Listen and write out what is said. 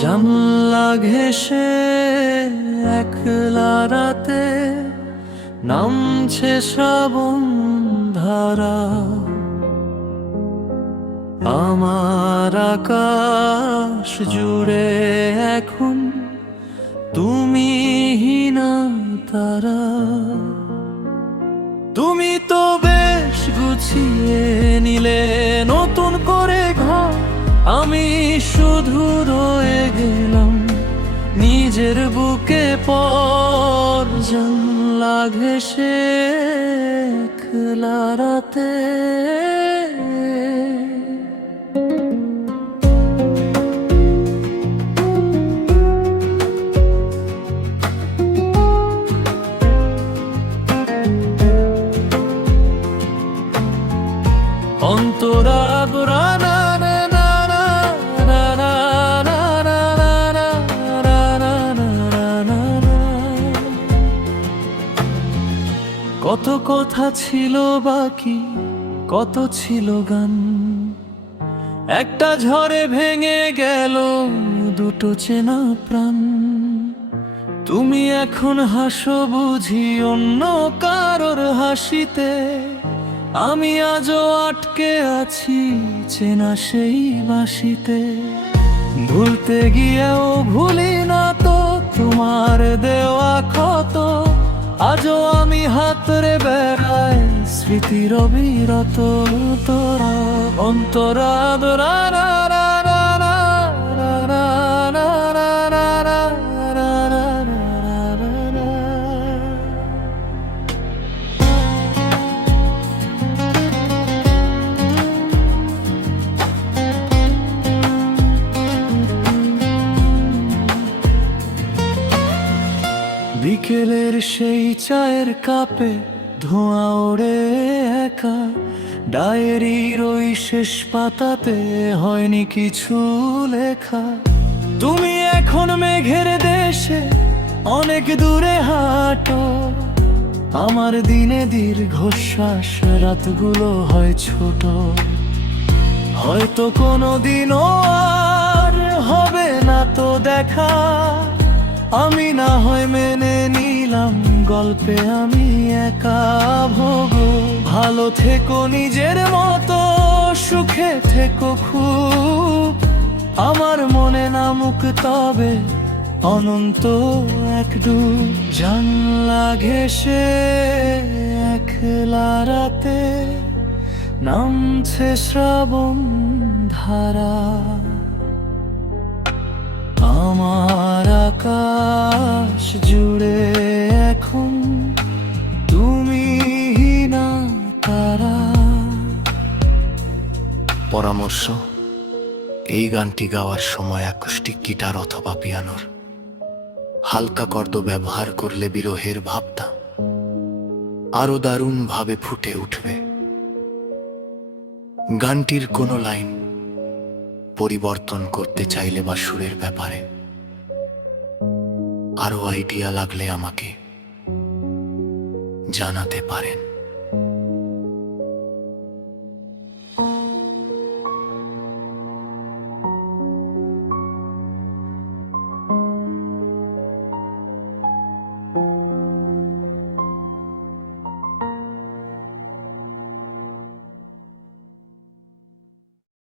জানলা ঘেঁষে একলা রাতে নামছে শ্রাবণ ধারা। আমার আকাশ জুড়ে এখন তুমিহীনা তারা। তুমি তো বেশ গুছিয়ে নিলে নতুন করে ঘর, আমি শুধু রয়ে গেলাম নিজের বুকে পর। জানলা ঘেঁষে একলা রাতে অন্তরাবরা না না না না না না না না না না না না। কত কথা ছিল বাকি, কত ছিল গান, একটা ঝড়ে ভেঙে গেল দুটো চেনা প্রাণ। তুমি এখন হাসো বুঝি অন্য কারোর হাসিতে, আমি আজও আটকে আছি চেনা সেই বাঁশিতে। ভুলতে গিয়েও ভুলি না তো তোমার দেওয়া ক্ষত, আজও আমি হাতরে বেড়াই স্মৃতির অবিরত তোরা। অন্তরা দোরা রা রা রা রা রা রা রা রা রা রা রা রা রা রা। বিকেলের সেই চায়ের কাপে ধোঁয়া ওড়ে একা, ডায়েরির ওই শেষ পাতাতে হয়নি কিছু লেখা। তুমি এখন মেঘের দেশে অনেক দূরে হাঁটো, আমার দিনে দীর্ঘশ্বাস রাতগুলো হয় ছোট। হয়তো কোনোদিনও আর হবে না তো দেখা, আমি না হয় মেনে নিলাম গল্পে আমি একা ভোগ। ভালো থেকো নিজের মতো, সুখে থেকো খুব, আমার মনে নামুক তবে অনন্ত এক ডুব। জানলা ঘেঁষে একলা রাতে নামছে শ্রাবণ ধারা। আমার আকাশ জুড়ে এখন তুমিহীনা তারা। পরামর্শ: এই গানটি গাওয়ার সময় অ্যাকোস্টিক গিটার অথবা পিয়ানোর হালকা কর্দ ব্যবহার করলে বিরহের ভাবটা আরো দারুণভাবে ফুটে উঠবে। গানটির কোনো লাইন পরিবর্তন করতে চাইলে বা সুরের ব্যাপারে আরো আইডিয়া লাগলে আমাকে জানাতে পারেন।